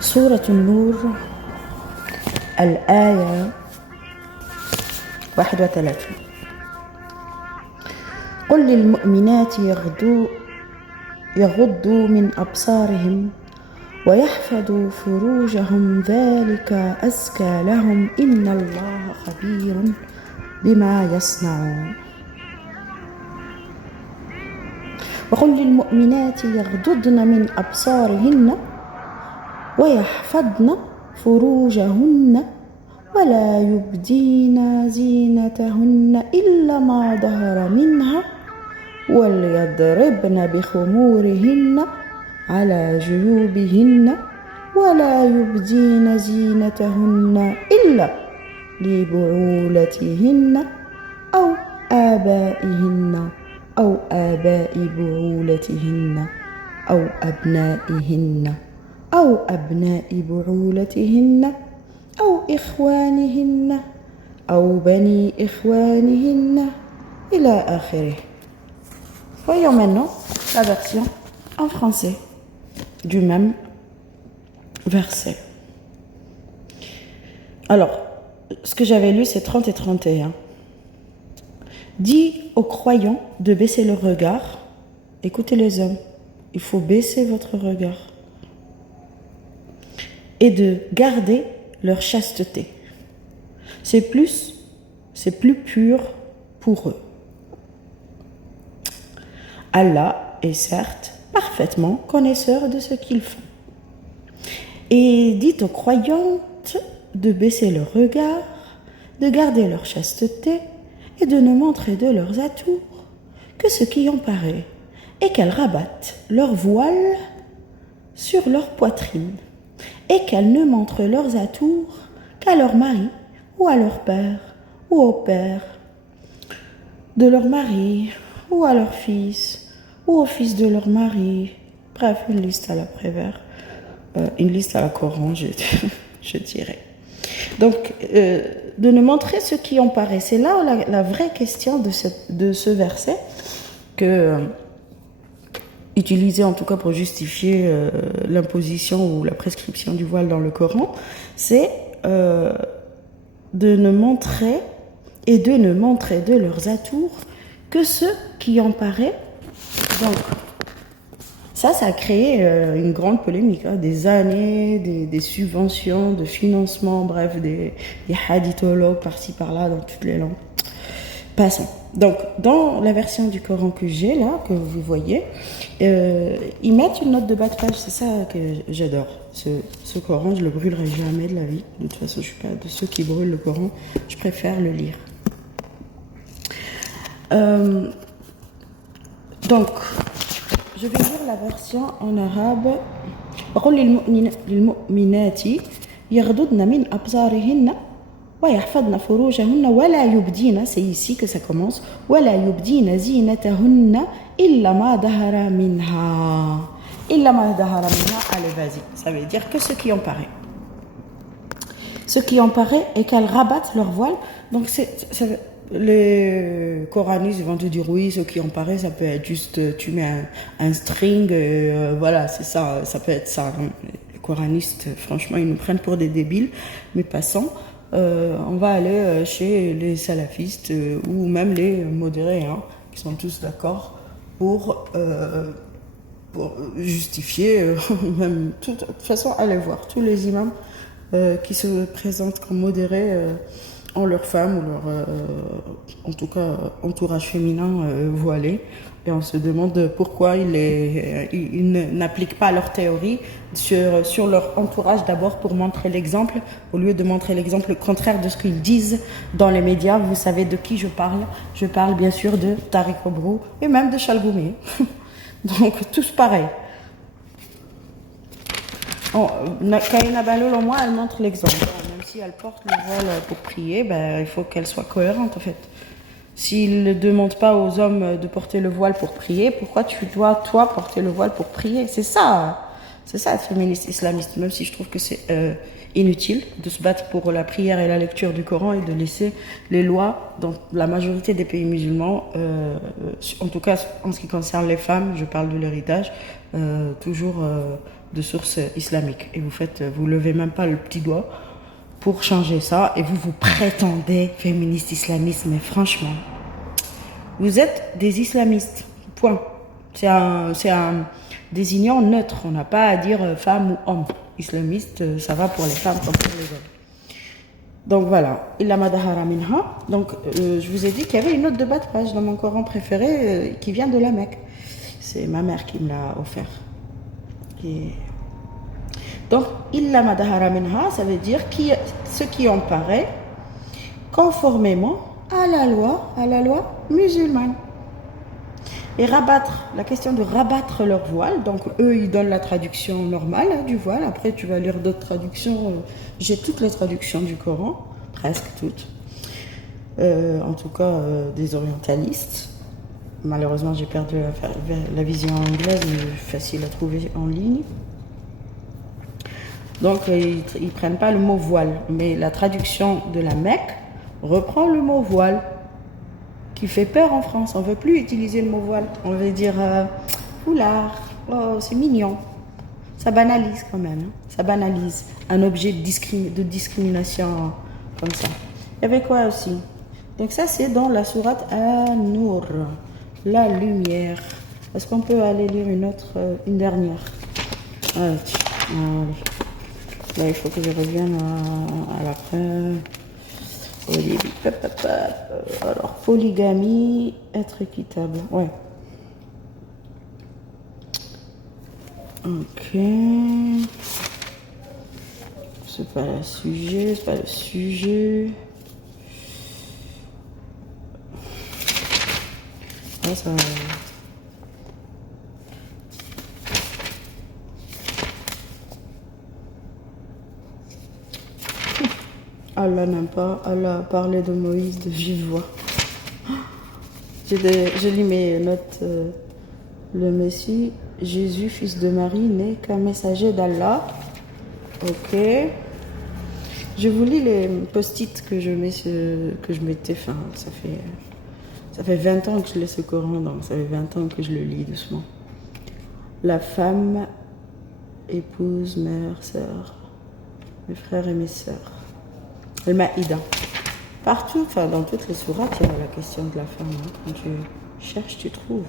سورة النور الآية 31. قل للمؤمنات يغضوا من أبصارهم ويحفظوا فروجهم ذلك أزكى لهم إن الله خبير بما يصنعون. وقل للمؤمنات يغضضن من أبصارهن ويحفظن فروجهن ولا يبدين زينتهن إلا ما ظهر منها وليضربن بخمورهن على جيوبهن ولا يبدين زينتهن إلا لبعولتهن أو آبائهن أو آباء بعولتهن أو أبنائهن أو أبناء بعولتهن أو إخوانهن أو بني إخوانهن إلى آخره. Voyons maintenant la version en français du même verset. Alors, ce que j'avais lu, c'est 30 et 31. Dis aux croyants de baisser leur regard. Écoutez les hommes, il faut baisser votre regard. Et de garder leur chasteté. C'est plus pur pour eux. Allah est certes parfaitement connaisseur de ce qu'ils font. Et dit aux croyantes de baisser leur regard, de garder leur chasteté et de ne montrer de leurs atours que ce qui en paraît, et qu'elles rabattent leur voile sur leur poitrine, et qu'elles ne montrent leurs atours qu'à leur mari ou à leur père ou au père de leur mari ou à leur fils ou au fils de leur mari. Bref, une liste à la Prévert, une liste à la Coran, je dirais. Donc, de ne montrer ce qui en paraît. C'est là la vraie question de ce verset que utilisé en tout cas pour justifier l'imposition ou la prescription du voile dans le Coran, c'est de ne montrer de leurs atours que ce qui en paraît. Donc, ça a créé une grande polémique, des années, des subventions, de financement, bref, des hadithologues par-ci par-là dans toutes les langues. Passons. Donc, dans la version du Coran que j'ai là, que vous voyez, ils mettent une note de bas de page. C'est ça que j'adore. Ce Coran, je le brûlerai jamais de la vie. De toute façon, je suis pas de ceux qui brûlent le Coran. Je préfère le lire. Donc, je vais lire la version en arabe. وقل للمؤمنات يغضضن من أبصارهن ويحفظن فروجهن ولا يبدين, c'est ici que ça commence, ولا يبدين زينتهن إلا ما ظهر منها. إلا ما ظهر منها, allez vas-y, ça veut dire que ce qui en paraît. Ce qui en paraît est qu'elles rabattent leur voile. Donc les coranistes vont te dire oui, ce qui en paraît, ça peut être juste tu mets un string, voilà, c'est ça, ça peut être ça. Les coranistes, franchement, ils nous prennent pour des débiles, mais passons. On va aller chez les salafistes ou même les modérés, qui sont tous d'accord pour justifier, même de toute façon, allez voir tous les imams qui se présentent comme modérés ont leurs femmes ou leur, en tout cas, entourage féminin voilé. Et on se demande pourquoi ils n'appliquent pas leur théorie sur leur entourage d'abord pour montrer l'exemple, au lieu de montrer l'exemple contraire de ce qu'ils disent dans les médias. Vous savez de qui je parle. Je parle bien sûr de Tariq Obrou et même de Chalgoumi. Donc tous pareils. Kaina Baloul, au moins, elle montre l'exemple. Même si elle porte le voile pour prier, il faut qu'elle soit cohérente en fait. S'il ne demande pas aux hommes de porter le voile pour prier, pourquoi tu dois, toi, porter le voile pour prier? C'est ça C'est ça être féministe islamiste, même si je trouve que c'est inutile de se battre pour la prière et la lecture du Coran et de laisser les lois dans la majorité des pays musulmans, en tout cas en ce qui concerne les femmes, je parle de l'héritage, toujours de source islamique. Et vous levez même pas le petit doigt pour changer ça et vous prétendez féministe islamiste, mais franchement, vous êtes des islamistes, point. C'est un désignant neutre, on n'a pas à dire femme ou homme. Islamiste, ça va pour les femmes comme pour les hommes. Donc voilà, illa ma dahara minha. Donc je vous ai dit qu'il y avait une note de bas de page dans mon Coran préféré qui vient de la Mecque. C'est ma mère qui me l'a offert. Et donc illa ma dahara minha, ça veut dire ce qui en paraît conformément à la loi musulmane. Et la question de rabattre leur voile, donc eux ils donnent la traduction normale du voile, après tu vas lire d'autres traductions, j'ai toutes les traductions du Coran, presque toutes, en tout cas des orientalistes, malheureusement j'ai perdu la vision anglaise, mais facile à trouver en ligne, donc ils prennent pas le mot voile, mais la traduction de la Mecque reprend le mot voile, qui fait peur en France. On ne veut plus utiliser le mot voile. On veut dire foulard. Oh, c'est mignon. Ça banalise quand même. Hein. Ça banalise un objet de discrimination comme ça. Il y avait quoi aussi? Donc ça, c'est dans la sourate An-Nur, la lumière. Est-ce qu'on peut aller lire une dernière? Allez. Là, il faut que je revienne à la fin. Alors, polygamie, être équitable. Ouais. Ok. C'est pas le sujet. Ah, ça... Allah n'aime pas. Allah a parlé de Moïse de vive voix. Je lis mes notes. Le Messie, Jésus, fils de Marie, n'est qu'un messager d'Allah. Ok. Je vous lis les post-it que je mettais. Enfin, ça fait 20 ans que je lis ce Coran, donc ça fait 20 ans que je le lis doucement. La femme, épouse, mère, sœur, mes frères et mes sœurs. Le Maïda. Partout, enfin dans toutes les sourates, il y a la question de la femme. Hein. Quand tu cherches, tu trouves.